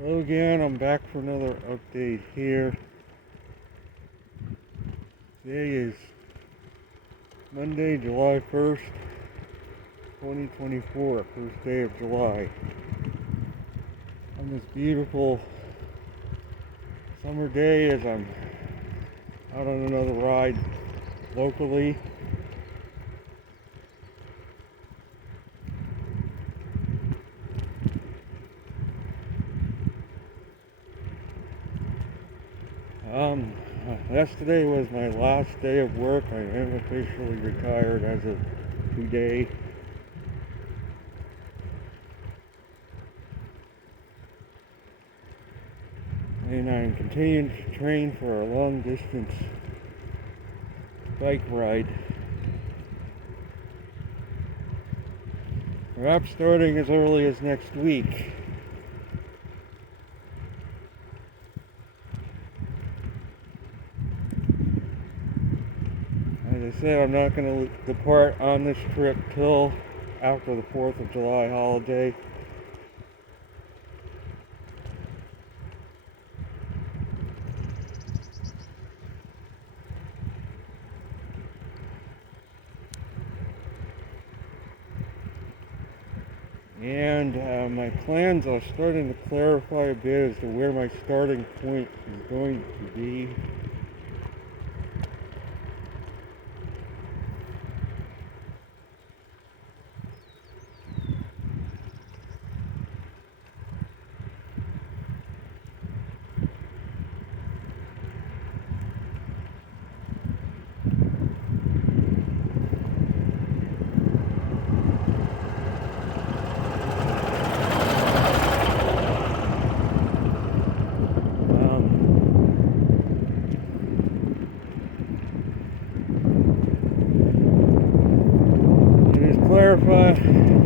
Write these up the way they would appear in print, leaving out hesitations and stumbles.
Hello again, I'm back for another update here. Today is Monday, July 1st, 2024, first day of July. On this beautiful summer day as I'm out on another ride locally. Yesterday was my last day of work. I am officially retired as of today. And I'm continuing to train for a long distance bike ride. Perhaps starting as early as next week. As I said, I'm not going to depart on this trip till after the 4th of July holiday. And my plans are starting to clarify a bit as to where my starting point is going to be.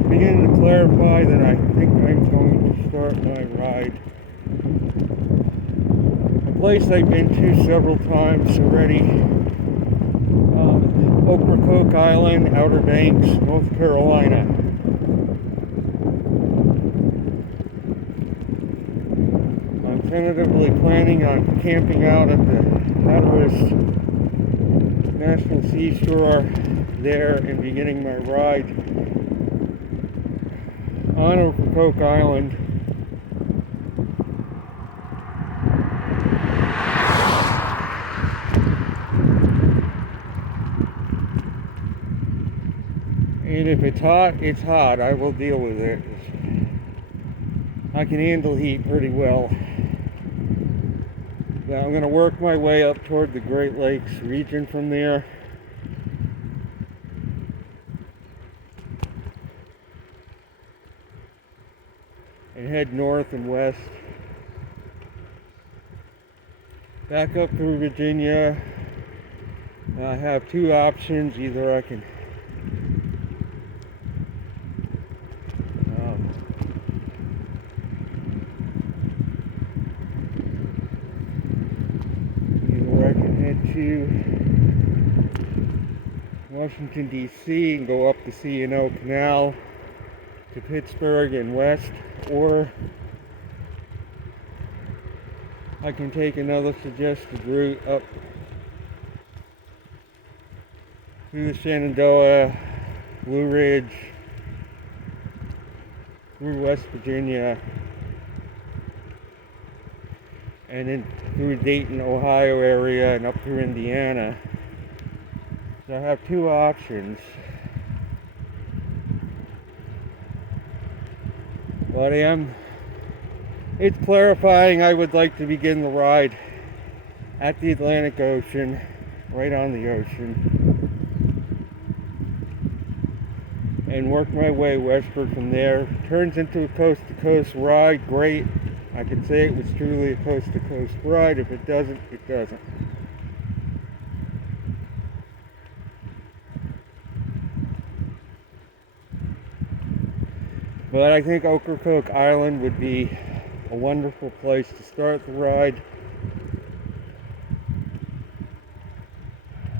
Beginning to clarify that I think I'm going to start my ride. A place I've been to several times already. Ocracoke Island, Outer Banks, North Carolina. I'm tentatively planning on camping out at the Hatteras National Seashore there and beginning my ride on Ocracoke Island. And if it's hot, it's hot. I will deal with it. I can handle heat pretty well. Now I'm going to work my way up toward the Great Lakes region from there. And head north and west. Back up through Virginia. I have two options. Either I can head to Washington, D.C. and go up the C&O Canal to Pittsburgh and west, or I can take another suggested route up through the Shenandoah, Blue Ridge, through West Virginia, and then through Dayton, Ohio area and up through Indiana. So I have two options. But it's clarifying. I would like to begin the ride at the Atlantic Ocean, right on the ocean, and work my way westward from there. Turns into a coast-to-coast ride, great. I could say it was truly a coast-to-coast ride. If it doesn't, it doesn't. But I think Ocracoke Island would be a wonderful place to start the ride.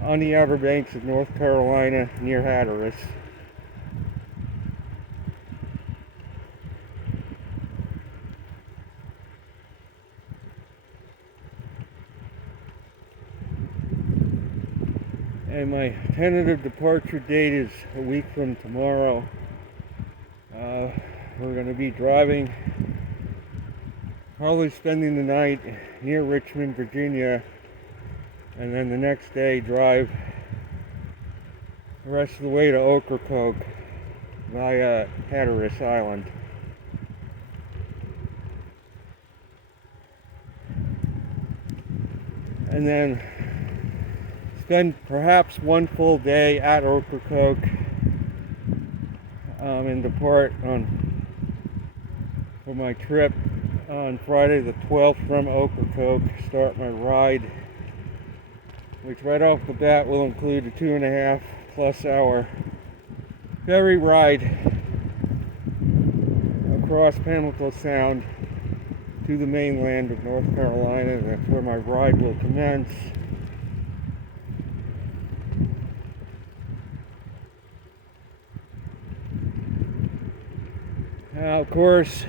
On the Outer Banks of North Carolina, near Hatteras. And my tentative departure date is a week from tomorrow. We're going to be driving, probably spending the night near Richmond, Virginia, and then the next day drive the rest of the way to Ocracoke via Hatteras Island. And then spend perhaps one full day at Ocracoke and depart for my trip on Friday the 12th from Ocracoke. Start my ride, which right off the bat will include a 2.5+ hour ferry ride across Pamlico Sound to the mainland of North Carolina. That's where my ride will commence. Now, of course,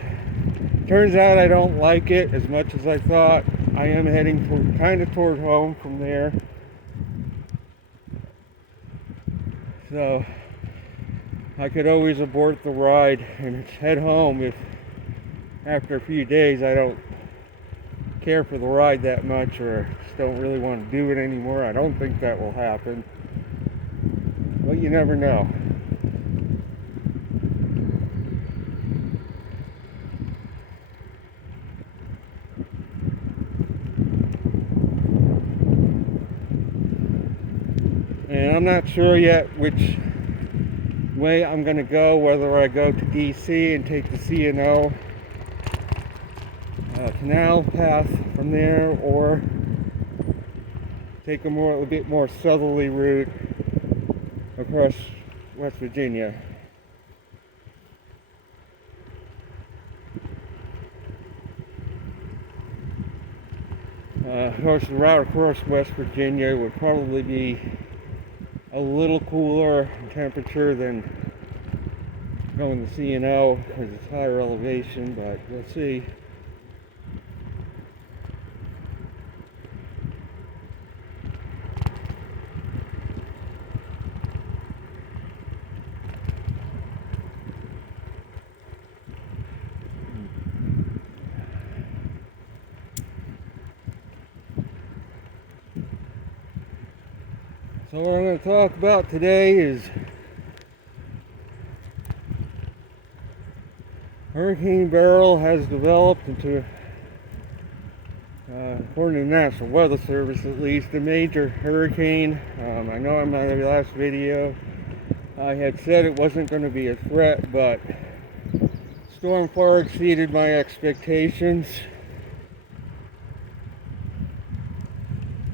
turns out I don't like it as much as I thought. I am heading kind of toward home from there. So I could always abort the ride and head home if after a few days I don't care for the ride that much or just don't really want to do it anymore. I don't think that will happen, but you never know. And I'm not sure yet which way I'm going to go, whether I go to DC and take the C&O canal path from there, or take a bit more southerly route across West Virginia. Of course, the route across West Virginia would probably be a little cooler in temperature than going to C&O because it's higher elevation, but we'll see. So what I'm going to talk about today is Hurricane Beryl has developed into, according to the National Weather Service at least, a major hurricane. I know in my last video I had said it wasn't going to be a threat, but the storm far exceeded my expectations.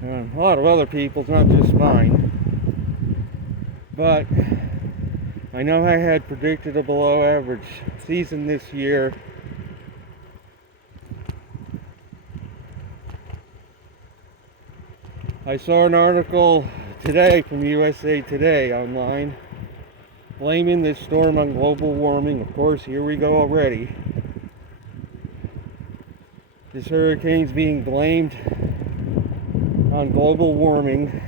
A lot of other people's, not just mine. But I know I had predicted a below average season this year. I saw an article today from USA Today online blaming this storm on global warming. Of course, here we go already. This hurricane's being blamed on global warming,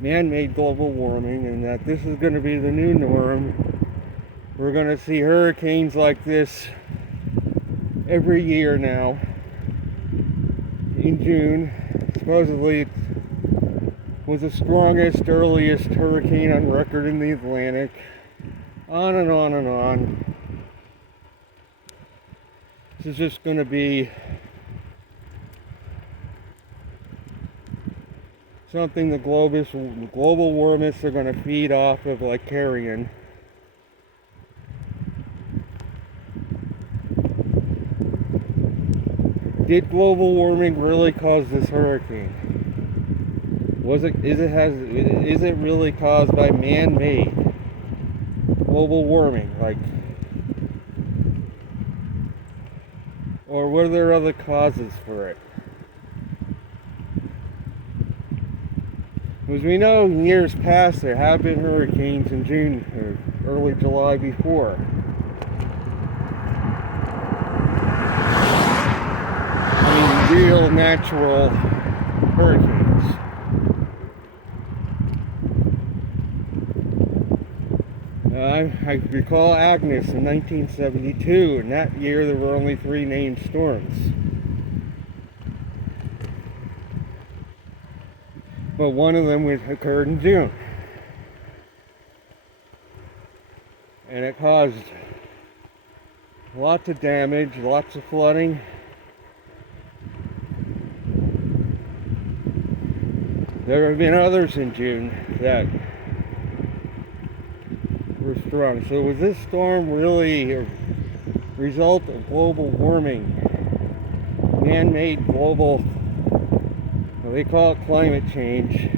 man-made global warming, and that this is going to be the new norm. We're going to see hurricanes like this every year now. In June, supposedly it was the strongest, earliest hurricane on record in the Atlantic. On and on and on. This is just going to be something the global warmists are going to feed off of like carrion. Did global warming really cause this hurricane? Is it really caused by man-made global warming? Or were there other causes for it? As we know, in years past, there have been hurricanes in June or early July before. I mean, real natural hurricanes. I recall Agnes in 1972, and that year there were only 3 named storms. But one of them occurred in June. And it caused lots of damage, lots of flooding. There have been others in June that were strong. So was this storm really a result of global warming? Man-made global, well, they call it climate change.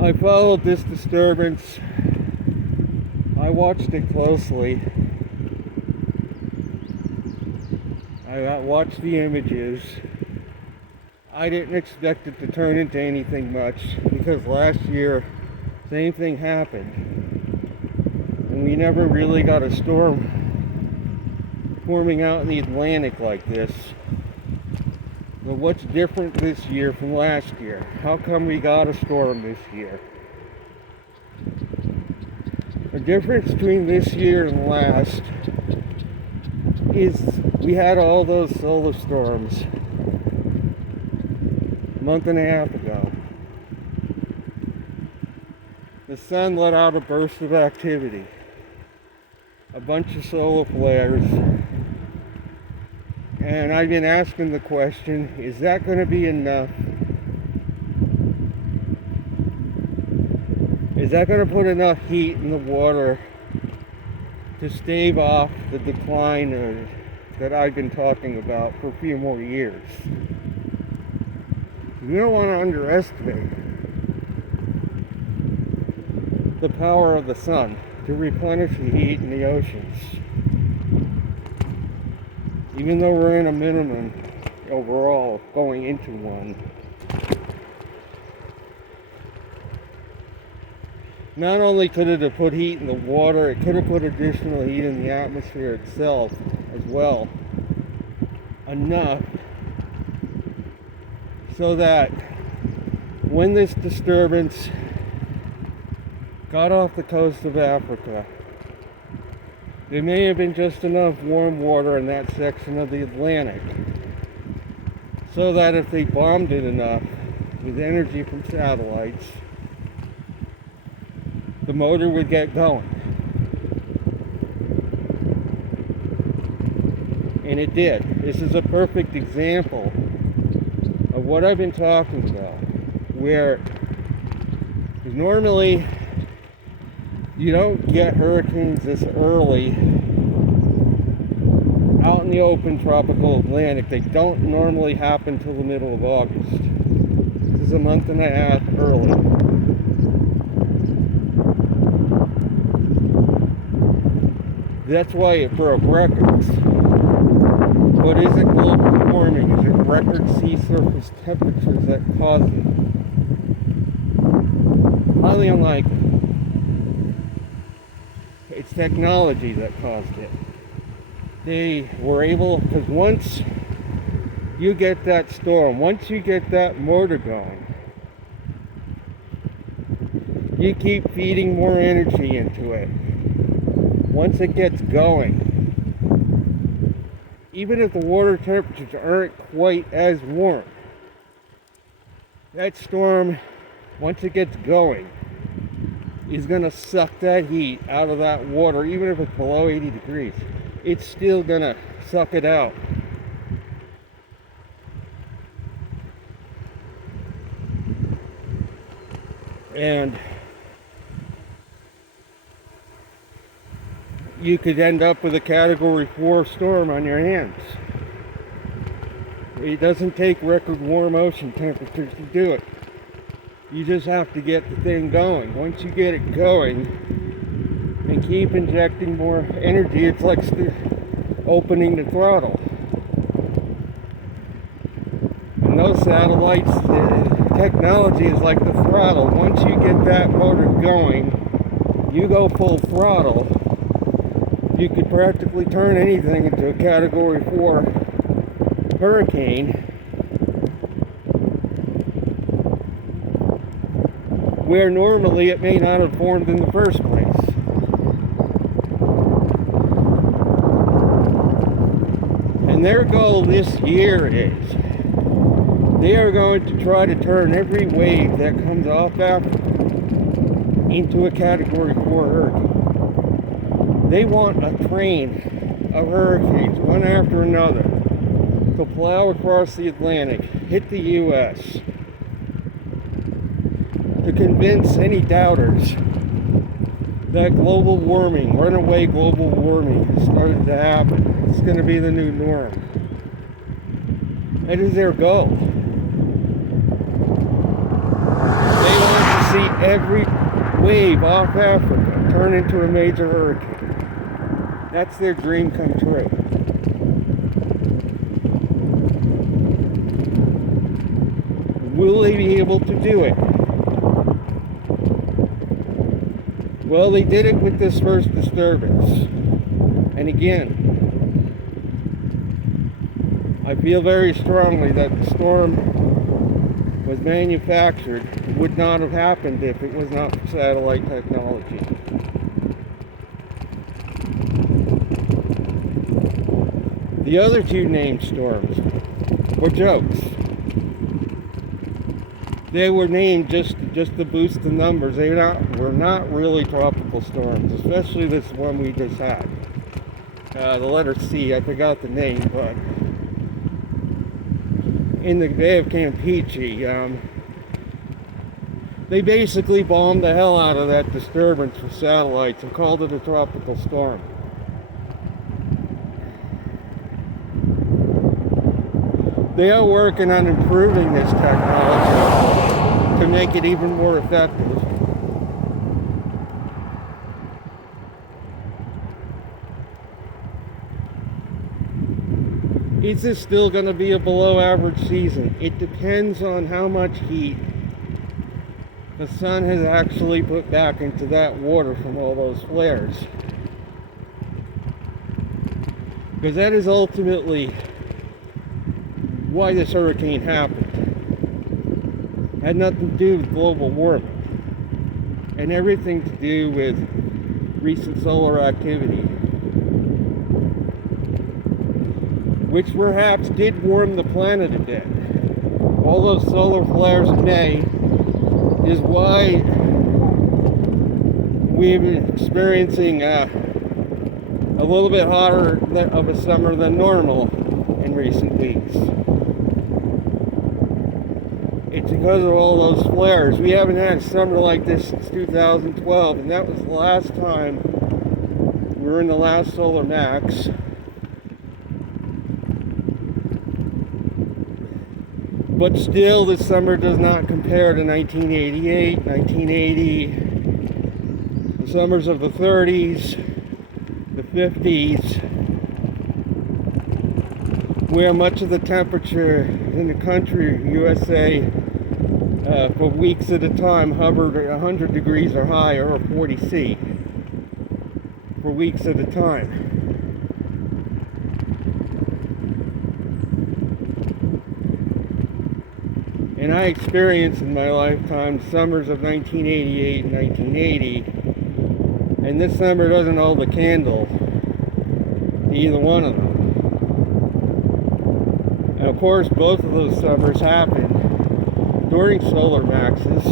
I followed this disturbance. I watched it closely. I watched the images. I didn't expect it to turn into anything much because last year, same thing happened. And we never really got a storm forming out in the Atlantic like this. But what's different this year from last year? How come we got a storm this year? The difference between this year and last is we had all those solar storms a month and a half ago. The sun let out a burst of activity, a bunch of solar flares, and I've been asking the question, is that going to be enough? Is that going to put enough heat in the water to stave off the decline that I've been talking about for a few more years? You don't want to underestimate the power of the sun to replenish the heat in the oceans. Even though we're in a minimum overall going into one. Not only could it have put heat in the water, it could have put additional heat in the atmosphere itself as well. Enough so that when this disturbance got off the coast of Africa, there may have been just enough warm water in that section of the Atlantic so that if they bombed it enough with energy from satellites, the motor would get going. And it did. This is a perfect example of what I've been talking about, where normally you don't get hurricanes this early out in the open tropical Atlantic. They don't normally happen till the middle of August. This is a month and a half early. That's why it broke records. But is it global warming? Is it record sea surface temperatures that cause it? Highly unlikely. It's technology that caused it. They were able, because once you get that storm, once you get that motor going, you keep feeding more energy into it. Once it gets going, even if the water temperatures aren't quite as warm, that storm, once it gets going, is going to suck that heat out of that water. Even if it's below 80 degrees, it's still going to suck it out. And you could end up with a Category 4 storm on your hands. It doesn't take record warm ocean temperatures to do it. You just have to get the thing going. Once you get it going and keep injecting more energy, it's like opening the throttle. And those satellites, the technology is like the throttle. Once you get that motor going, you go full throttle. You could practically turn anything into a Category 4 hurricane where normally it may not have formed in the first place. And their goal this year is they are going to try to turn every wave that comes off Africa into a Category 4 hurricane. They want a train of hurricanes, one after another, to plow across the Atlantic, hit the U.S., to convince any doubters that global warming, runaway global warming, has started to happen. It's going to be the new norm. That is their goal. They want to see every wave off Africa turn into a major hurricane. That's their dream come true. Will they be able to do it? Well, they did it with this first disturbance. And again, I feel very strongly that the storm was manufactured. It would not have happened if it was not for satellite technology. The other two named storms were jokes. They were named just to boost the numbers. They were not really tropical storms, especially this one we just had. The letter C, I forgot the name, but in the Bay of Campeche, they basically bombed the hell out of that disturbance with satellites and called it a tropical storm. They are working on improving this technology to make it even more effective. Is this still going to be a below average season? It depends on how much heat the sun has actually put back into that water from all those flares. Because that is ultimately why this hurricane happened. It had nothing to do with global warming and everything to do with recent solar activity, which perhaps did warm the planet a bit. All those solar flares in May is why we've been experiencing a little bit hotter of a summer than normal in recent weeks. It's because of all those flares. We haven't had a summer like this since 2012, and that was the last time we were in the last solar max. But still, this summer does not compare to 1988, 1980, the summers of the 30s, the 50s, where much of the temperature in the country, USA, for weeks at a time hovered at 100 degrees or higher, or 40 C, for weeks at a time. And I experienced in my lifetime summers of 1988 and 1980, and this summer doesn't hold a candle to either one of them. And of course, both of those summers happened during solar maxes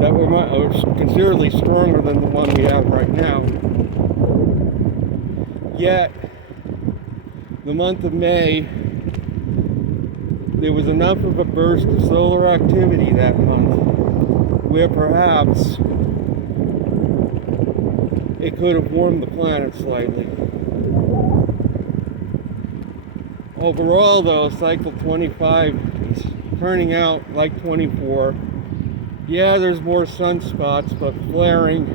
that were considerably stronger than the one we have right now. Yet, the month of May, there was enough of a burst of solar activity that month where perhaps it could have warmed the planet slightly. Overall, though, cycle 25 is turning out like 24. Yeah, there's more sunspots, but flaring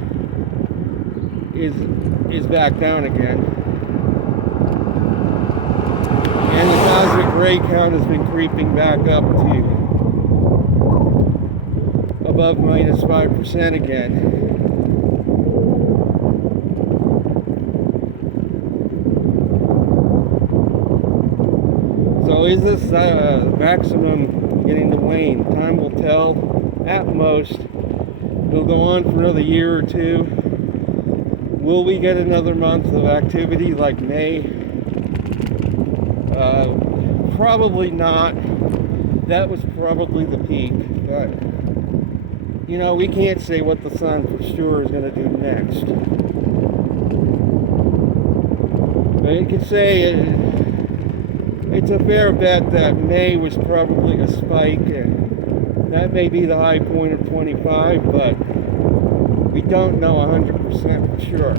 is back down again. And the cosmic ray count has been creeping back up to above minus 5% again. So is this maximum getting to wane? Time will tell. at most. It'll go on for another year or two. Will we get another month of activity like May? Probably not. That was probably the peak. But, you know, we can't say what the sun for sure is going to do next. But you could say it's a fair bet that May was probably a spike, and that may be the high point of 25, but we don't know 100% for sure.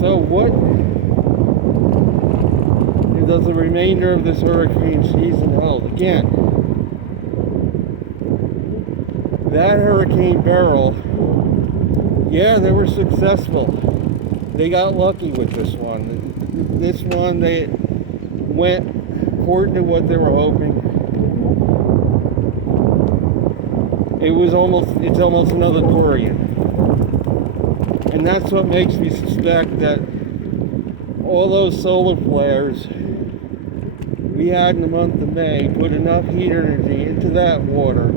So what does the remainder of this hurricane season hold? Again, that Hurricane Beryl, yeah, they were successful. They got lucky with this one. This one, they went according to what they were hoping. It's almost another Dorian. And that's what makes me suspect that all those solar flares we had in the month of May put enough heat energy into that water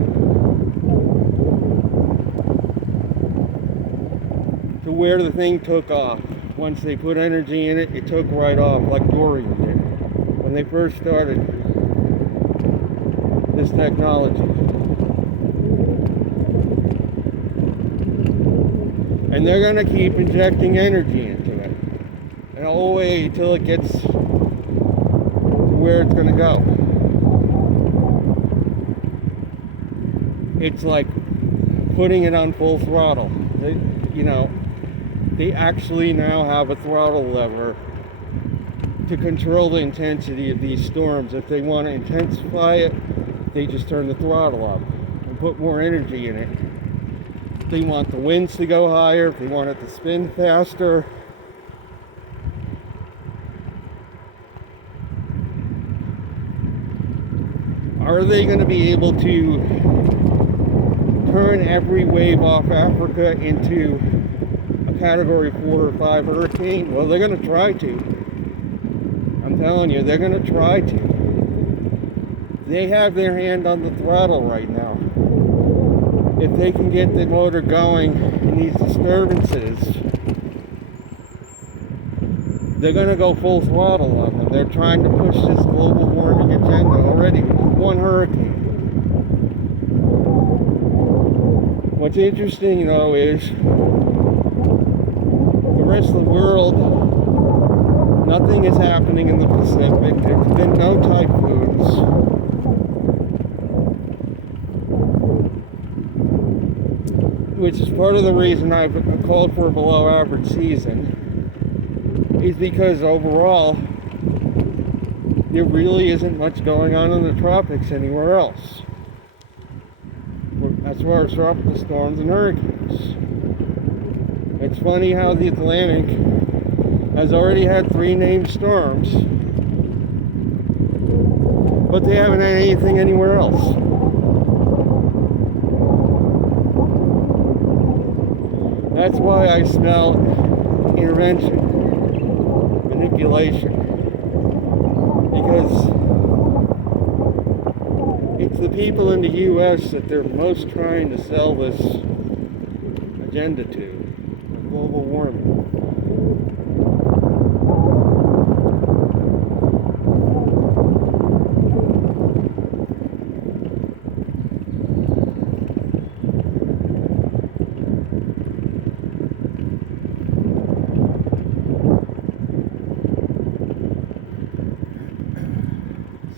to where the thing took off. Once they put energy in it, it took right off, like Dorian did when they first started this technology. And they're going to keep injecting energy into it. And all the way until it gets to where it's going to go. It's like putting it on full throttle. They actually now have a throttle lever to control the intensity of these storms. If they want to intensify it, they just turn the throttle up and put more energy in it. If they want the winds to go higher, if they want it to spin faster. Are they going to be able to turn every wave off Africa into a Category 4 or 5 hurricane? Well, they're going to try to. I'm telling you, they're going to try to. They have their hand on the throttle right now. If they can get the motor going in these disturbances, they're going to go full throttle on them. They're trying to push this global warming agenda already with one hurricane. What's interesting, though, is the rest of the world, nothing is happening in the Pacific. There's been no typhoons. Which is part of the reason I've called for a below average season, is because overall there really isn't much going on in the tropics anywhere else as far as tropical storms and hurricanes. It's funny how the Atlantic has already had 3 named storms, but they haven't had anything anywhere else. That's why I smell intervention, manipulation, because it's the people in the U.S. that they're most trying to sell this agenda to, global warming.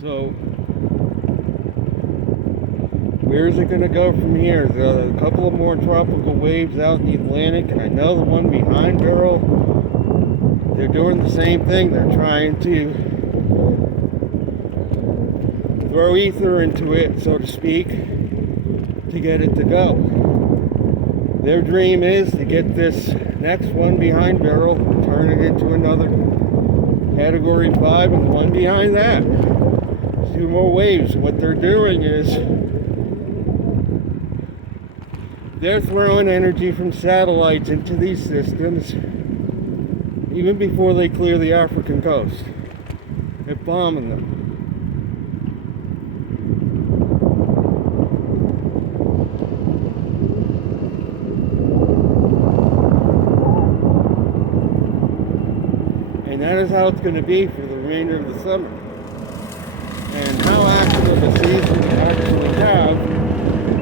So, where's it going to go from here? There's a couple of more tropical waves out in the Atlantic, and I know the one behind Beryl, they're doing the same thing. They're trying to throw ether into it, so to speak, to get it to go. Their dream is to get this next one behind Beryl, turn it into another Category 5, and the one behind that. 2 more waves. What they're doing is They're throwing energy from satellites into these systems even before they clear the African coast. They're bombing them. And that is how it's going to be for the remainder of the summer. And how active of a season we actually have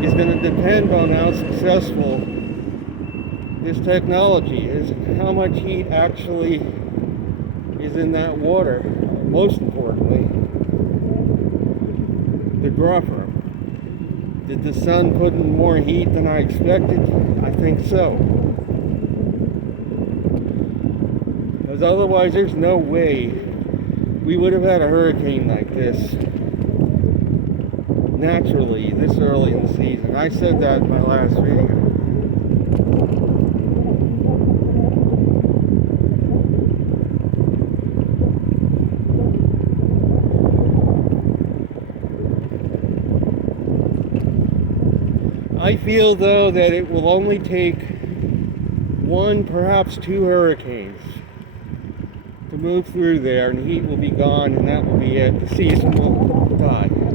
is going to depend on how successful this technology is and how much heat actually is in that water. Most importantly, the draw from. Did the sun put in more heat than I expected? I think so. Because otherwise there's no way we would have had a hurricane like this naturally this early in the season. I said that in my last video. I feel though that it will only take one, perhaps two hurricanes to move through there, and the heat will be gone, and that will be it. The season will die.